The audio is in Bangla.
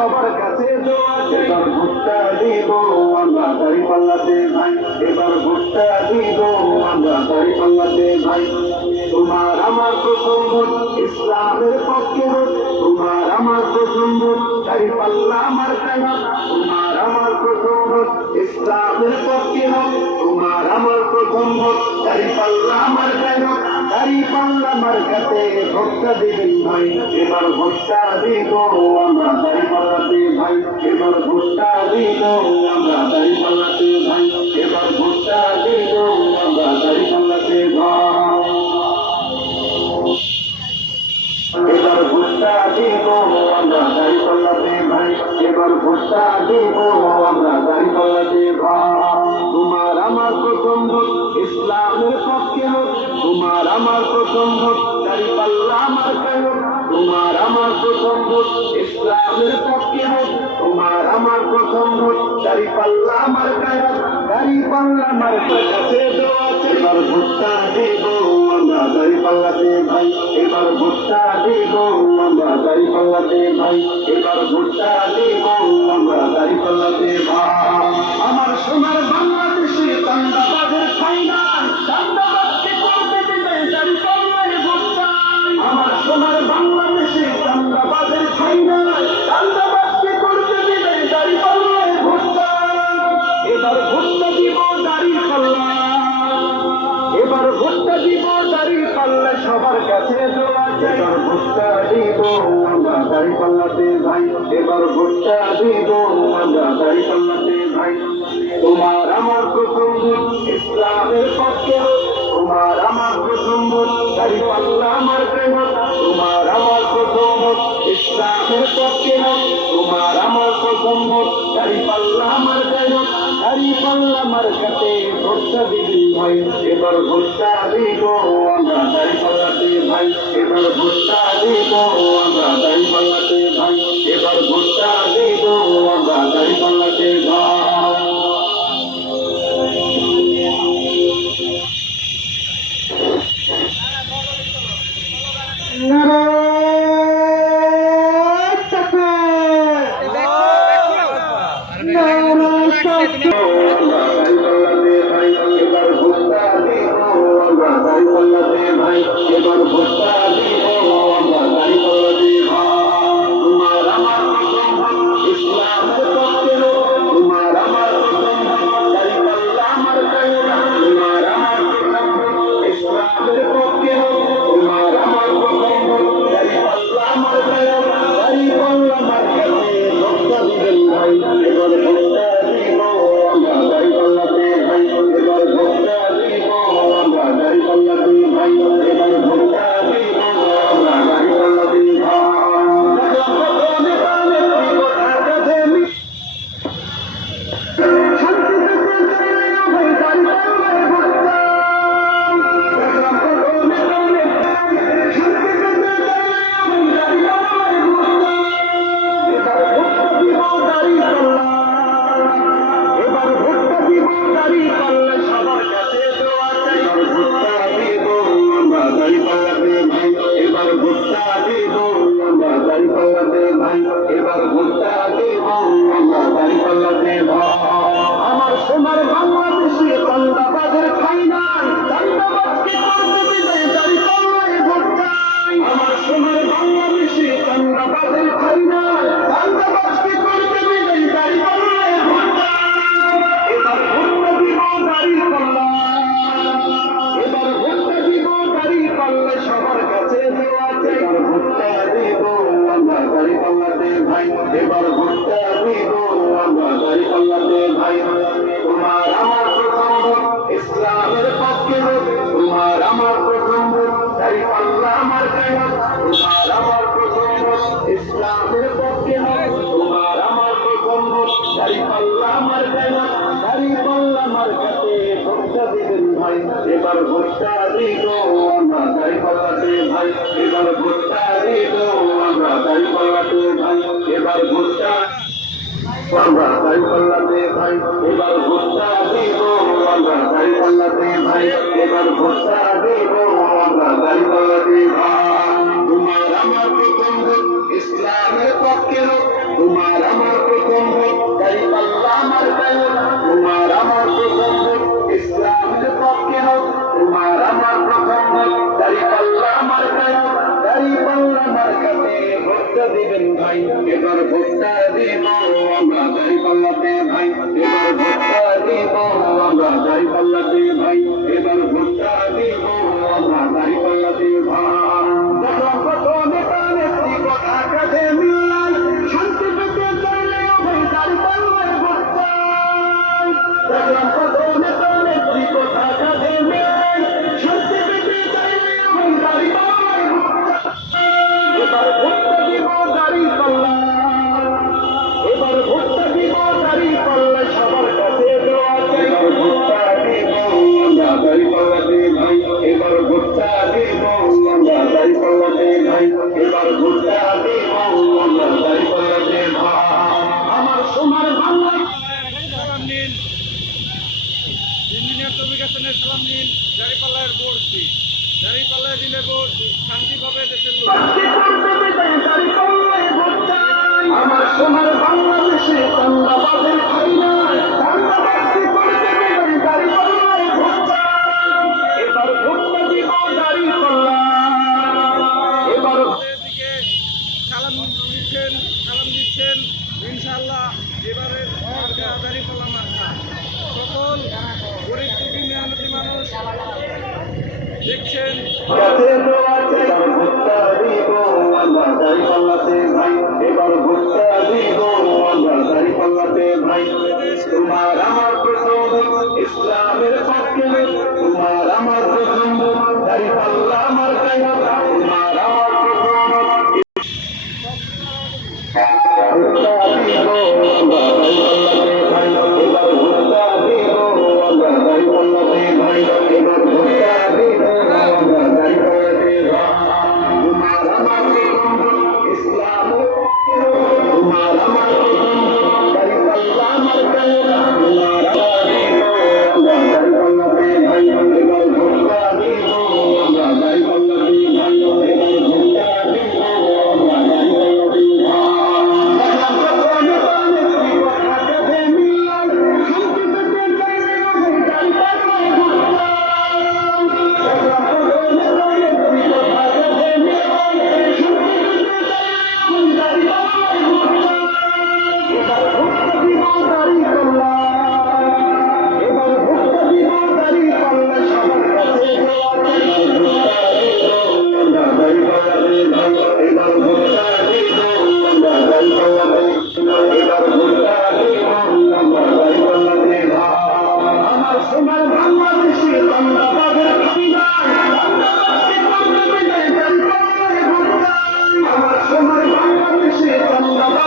সবার কাছে এবার ভুট্টা দিব আমরা দাড়ি ভাই। এবার ভুট্টা দিব আমরা দাড়ি ভাই। তোমার আমার প্রথম ভোট, ইসলামের পক্ষে ভোট। তোমার আমার প্রথম ভোট, দাড়ি পাল্লা আমার আমার প্রথম ভোট, ইসলামের পক্ষে তোমার আমার প্রথম ভোট, দাড়ি পাল্লা দাড়ি পাল্লা আমার কাছে ভোটটা দিবেন ভাই। এবার ভোটটা দিব আমরা দাড়ি পাল্লাতে ভাই। এবার ভোটটা দিব আমরা দাড়ি পাল্লাতে ভাই। এবার ভোটটা দিব এবার ভুট্টা দিব আমরা দাড়ি পাল্লাতে তোমার আমার প্রথম ভোট ইসলামের পক্ষে হোক, তোমার আমার প্রথম ভোট দাড়ি পাল্লা আমার কেন তোমার আমার প্রথম ভোট ইসলামের পক্ষে হোক, তোমার আমার প্রথম ভোট দাড়ি পাল্লা আমার কেন দাড়ি পাল্লা আমার কাছে এবার ভুট্টা দিব আমরা দাড়িপাল্লাতে ভাই, এবার ভুট্টা দিব আমরা দাড়ি পাল্লাতে ভাই, এবার ভুট্টা ভোটটা দিব আমরা দাড়ি পাল্লাতে ভাই এবার ভোটটা দিব আমরা দাড়ি পাল্লাতে ভাই তোমার আমার প্রথম ভোট ইসলামের পক্ষে। তোমার আমার প্রথম ভোট পাল্লা আমার আমার প্রথম ইসলামের পক্ষে। তোমার আমার প্রথম দাড়ি পাল্লা আমার আমার কাছে ভোটটা দিবি ভাই। এবার ভোটটা দিব আমরা দাড়ি পাল্লাতে ভাই। এবার ভোটটা দিব আমরা দাড়ি ভাই এবার ভোটটা দিব আমরা। দাড়ি পাল্লাতে ভাই। তোমার আমার প্রথম ভোট, ইসলামের পক্ষে তোমার আমার প্রথম ভোট পাল্লা আমার কেন? তোমার আমার প্রথম ভোট, ইসলামের পক্ষে তোমার আমার প্রথম ভোট দাড়ি পাল্লা আমার কেন? দাড়ি পাল্লা আমার কাছে ভোটটা দিবেন ভাই। এবার ভোটটা দিব আমরা। দাড়ি পাল্লাতে ভাই। এবার ভোটটা এবার ভোটটা আমরা ভাই পাল্লাতে ভাই, এবার ভোটটা দিব, আমরা ভাই পাল্লাতে ভাই, এবার ভোটটা দিব, আমরা ভাই পাল্লাতে ভাই। তোমার আমার প্রথম ভোট, ইসলামের পক্ষে তোমার আমার প্রথম ভোট ভাই পাল্লা আমার ভাই তোমার আমার প্রথম ভোট, ইসলামের পক্ষে তোমার আমার প্রথম ভোট ভাই পাল্লা কল্লাতে ভোটটা দিবেন ভাই এবার ভোটটা দিব আমরা যাই কল্লাতে ভাই এবার ভোটটা দিব আমরা যাই কল্লাতে ভাই এবার ভোটটা সিনিয়র কবির হাসানের সালাম নিন জারিপাল্লায়ের বোর্ড দিন। জারিপাল্লায় দিলে বোর্ড শান্তিভাবে দেশের লোক। এবার ভুট্টা দিব আমরা দাড়ি পাল্লাতে ভাই এবার ভুট্টা দিব আমরা দাড়ি পাল্লাতে ভাই তোমার আমার বাংলাদেশে আল্লাহ